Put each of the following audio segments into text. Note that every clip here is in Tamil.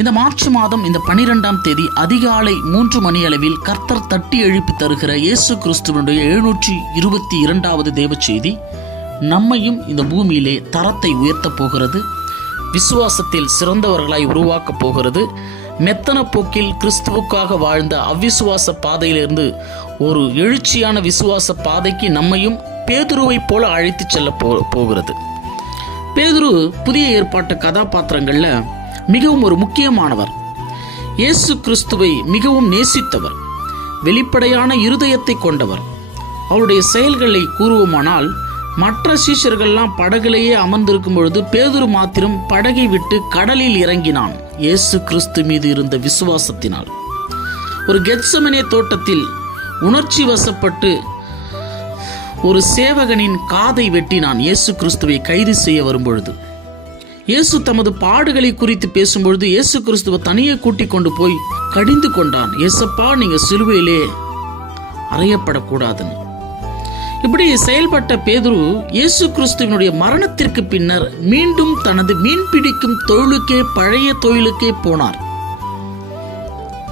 இந்த மார்ச் மாதம் இந்த 12ஆம் தேதி அதிகாலை 3 மணி அளவில் கர்த்தர் தட்டி எழுப்பி தருகிற இயேசு கிறிஸ்துவனுடைய 722வது தேவ செய்தி நம்மையும் இந்த பூமியிலே தரத்தை உயர்த்தப் போகிறது. விசுவாசத்தில் சிறந்தவர்களாய் உருவாக்கப் போகிறது. மெத்தன போக்கில் கிறிஸ்துவுக்காக வாழ்ந்த அவ்விசுவாச பாதையிலிருந்து ஒரு எழுச்சியான விசுவாச பாதைக்கு நம்மையும் பேதுருவை போல அழைத்து செல்ல போகிறது. பேதுரு புதிய ஏற்பாட்டு கதாபாத்திரங்கள்ல மிகவும் ஒரு முக்கியமானவர். இயேசு கிறிஸ்துவை மிகவும் நேசித்தவர், வெளிப்படையான இருதயத்தை கொண்டவர். அவருடைய செயல்களை கூறுவோமானால், மற்ற சீஷர்கள்லாம் படகிலேயே அமர்ந்திருக்கும் பொழுது பேதுரு மாத்திரம் படகை விட்டு கடலில் இறங்கினான். இயேசு கிறிஸ்து மீது இருந்த விசுவாசத்தினால். ஒரு கெத்செமனே தோட்டத்தில் உணர்ச்சி வசப்பட்டு ஒரு சேவகனின் காதை வெட்டினான். இயேசு கிறிஸ்துவை கைது செய்ய வரும்பொழுது இயேசு தமது பாடுகளை குறித்து பேசும்பொழுது இயேசு கிறிஸ்துவை தனியே கூட்டிக் கொண்டு போய் கடிந்து கொண்டான். இயேசப்பா, நீங்க சிலுவையிலே அறையப்படக்கூடாதுன்னு. இப்படி செயல்பட்ட பேதுரு இயேசு கிறிஸ்துவினுடைய மரணத்திற்கு பின்னர் மீண்டும் தனது மீன் பிடிக்கும் தொழிலுக்கே, பழைய தொழிலுக்கே போனார்.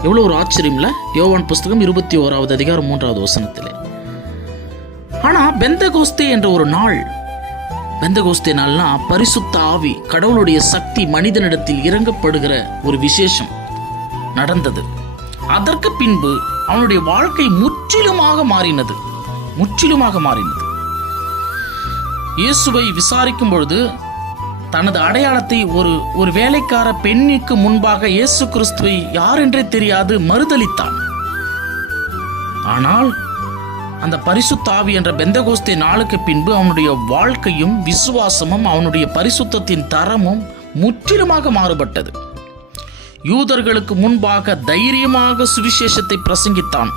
எவ்வளவு ஒரு ஆச்சரியம்ல. யோவான் புஸ்தகம் 21வது அதிகாரம் 3வது வசனத்திலே. ஆனா பெந்தகோஸ்தே என்ற ஒரு நாள், பெந்தகோஸ்தே நாள்னா பரிசுத்த ஆவி, கடவுளுடைய சக்தி மனிதனிடத்தில் இறங்கப்படுகிற ஒரு விசேஷம் நடந்தது. அதற்கு பின்பு அவனுடைய வாழ்க்கை முற்றிலுமாக மாறினது. இயேசுவை விசாரிக்கும் பொழுது தனது அடையாளத்தை ஒரு வேலைக்கார பெண்ணுக்கு முன்பாக இயேசு கிறிஸ்துவை யார் என்றே தெரியாது மறுதலித்தான். ஆனால் அந்த பரிசுத்த ஆவி என்ற பெந்தகோஸ்தே நாளுக்கு பின்பு அவனுடைய வாழ்க்கையும் விசுவாசமும் அவனுடைய பரிசுத்தத்தின் தரமும் முற்றிலுமாக மாறுபட்டது. யூதர்களுக்கு முன்பாக தைரியமாக சுவிசேஷத்தை பிரசங்கித்தான்.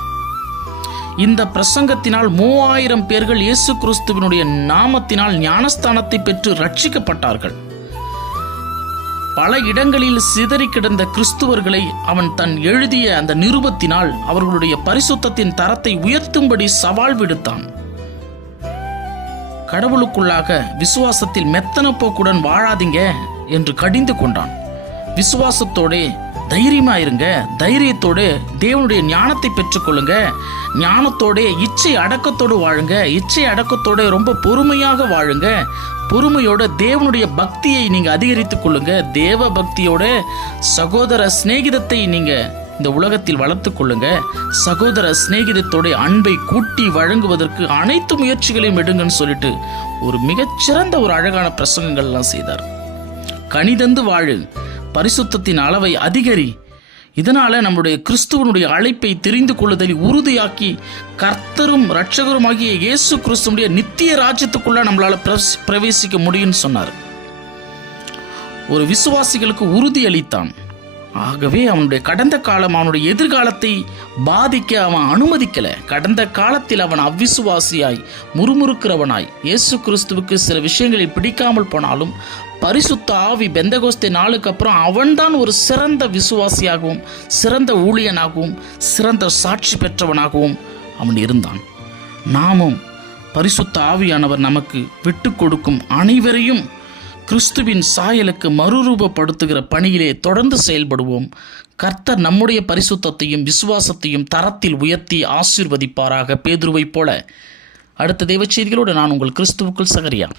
இந்த பிரசங்கத்தினால் 3000 பேர்கள் இயேசு கிறிஸ்துவினுடைய நாமத்தினால் ஞானஸ்தானத்தை பெற்று ரட்சிக்கப்பட்டார்கள். பல இடங்களில் சிதறி கிடந்த கிறிஸ்துவர்களை அவன் தன் எழுதிய அந்த நிருபத்தினால் அவர்களுடைய பரிசுத்தத்தின் தரத்தை உயர்த்தும்படி சவால் விடுத்தான். கடவுளுக்குள்ளாக விசுவாசத்தில் மெத்தன போக்குடன் வாழாதீங்க என்று கடிந்து கொண்டான். விசுவாசத்தோட தைரியமா இருங்க, தைரியத்தோட தேவனுடைய ஞானத்தை பெற்றுக்கொள்ளுங்க, ஞானத்தோட இச்சை அடக்கத்தோடு வாழுங்க, இச்சை அடக்கத்தோட ரொம்ப பொறுமையாக வாழுங்க, பொறுமையோட தேவனுடைய பக்தியை நீங்க அதிகரித்துக் கொள்ளுங்க, தேவ பக்தியோட சகோதர சிநேகிதத்தை நீங்க இந்த உலகத்தில் வளர்த்துக் கொள்ளுங்க, சகோதர சிநேகிதத்தோட அன்பை கூட்டி வழங்குவதற்கு அனைத்து முயற்சிகளையும் எடுங்கன்னு சொல்லிட்டு ஒரு மிகச்சிறந்த ஒரு அழகான பிரசங்கங்கள்லாம் செய்தார். கனிதந்து வாழு, பரிசுத்தத்தின் அளவை அதிகரி, இதனால நம்முடைய கிறிஸ்துவனுடைய அழைப்பை தெரிந்து கொள்ளுதலை உறுதியாக்கி கர்த்தரும் இரட்சகருமாகிய இயேசு கிறிஸ்துவனுடைய நித்திய ராஜ்யத்துக்குள்ள நம்மளால பிரவேசிக்க முடியும்னு சொன்னார். ஒரு விசுவாசிகளுக்கு உறுதி அளித்தான். ஆகவே அவனுடைய கடந்த காலம் அவனுடைய எதிர்காலத்தை பாதிக்க அவன் அனுமதிக்கல. கடந்த காலத்தில் அவன் அவ்விசுவாசியாய் முறுமுறுக்கிறவனாய் இயேசு கிறிஸ்துவுக்கு சில விஷயங்களை பிடிக்காமல் போனாலும் பரிசுத்த ஆவி பெந்தகோஸ்தே நாளுக்கு அப்புறம் அவன்தான் ஒரு சிறந்த விசுவாசியாகவும் சிறந்த ஊழியனாகவும் சிறந்த சாட்சி பெற்றவனாகவும் அவன் இருந்தான். நாமும் பரிசுத்த ஆவியானவர் நமக்கு விட்டு கொடுக்கும் அனைவரையும் கிறிஸ்துவின் சாயலுக்கு மறுரூபப்படுத்துகிற பணியிலே தொடர்ந்து செயல்படுவோம். கர்த்தர் நம்முடைய பரிசுத்தத்தையும் விசுவாசத்தையும் தரத்தில் உயர்த்தி ஆசீர்வதிப்பாராக. பேதுருவை போல. அடுத்த தெய்வ செய்திகளோடு நான் உங்கள் கிறிஸ்துவுக்குள் சகரியா.